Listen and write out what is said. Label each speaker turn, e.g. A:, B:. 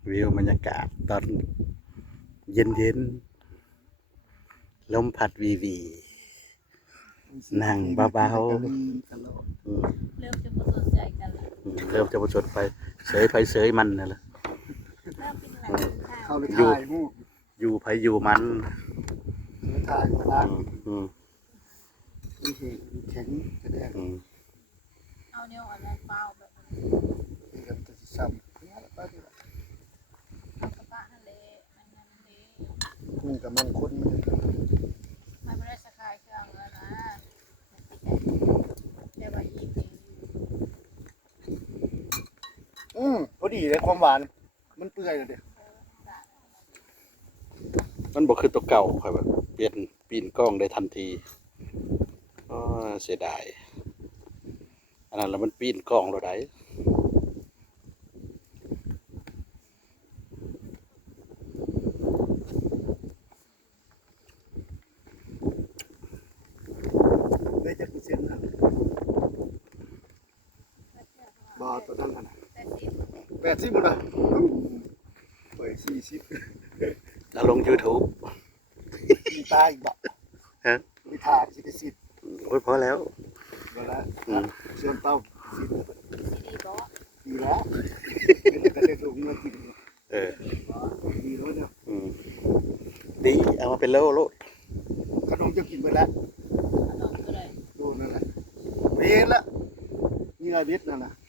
A: วิวบรรยากาศตอนเย็นๆลมพัดวีวีนั่งเบาๆ
B: เริ่มจะมาสนใจกันแล้ว
A: เริ่มจะประชดไปเสยไปเสยมันนั่นแหละ
B: เริ่มเป็นหลัง
C: เข้าไป
A: อยู่
C: ถ่ายมูก
A: อยู่ไปอยู่มัน
C: ถ่ายมาล้าง
A: อืม
C: นี่คือแข็งกระแดง
A: อืม
B: เอาเนี่ยอันนั้นเปล่าแบบนี้
C: นี่ก็จะซ้ำเนี่ยไปดีละ
B: เอากระปะทะเลอันนั้นเลย
C: กุ้งกับมันคนมัน
B: มันไม่ได้สกายเครื่องแล้วนะเดี๋ยวไปอีกที
C: พอดีเลยความหวานมันเปื่อยเลยเด็ก
A: มันบอกคือตัวเก่าค่อยแบบเปลี่ยนปีนกล้องได้ทันทีอ๋อเสียดายอันนั้นแล้วมันปีนกล้องเราได้
C: ได้จากเส้นนั้นบอตัวนั้นนะ80หมดอ่ะเฮ้ย40
A: แล้วลง YouTube
C: มีตาอีกบ่
A: ฮะ
C: มีถ่าย10
A: โอ้ยพอแล้ว
C: มาแล้วเชื่อมเต้า
B: ซีดีบอส
C: ดีแล้วก็ได้ถูกเงินกิน
A: เออ
C: ดีแล้วเนี่ย
A: อืมดีเอามาเป็นโล
C: ขนมจะกินไปแล้ว
B: ขนมก็เลย
C: ดูนั่นแหละเวรละเงื่อเบ็ดนั่นนะ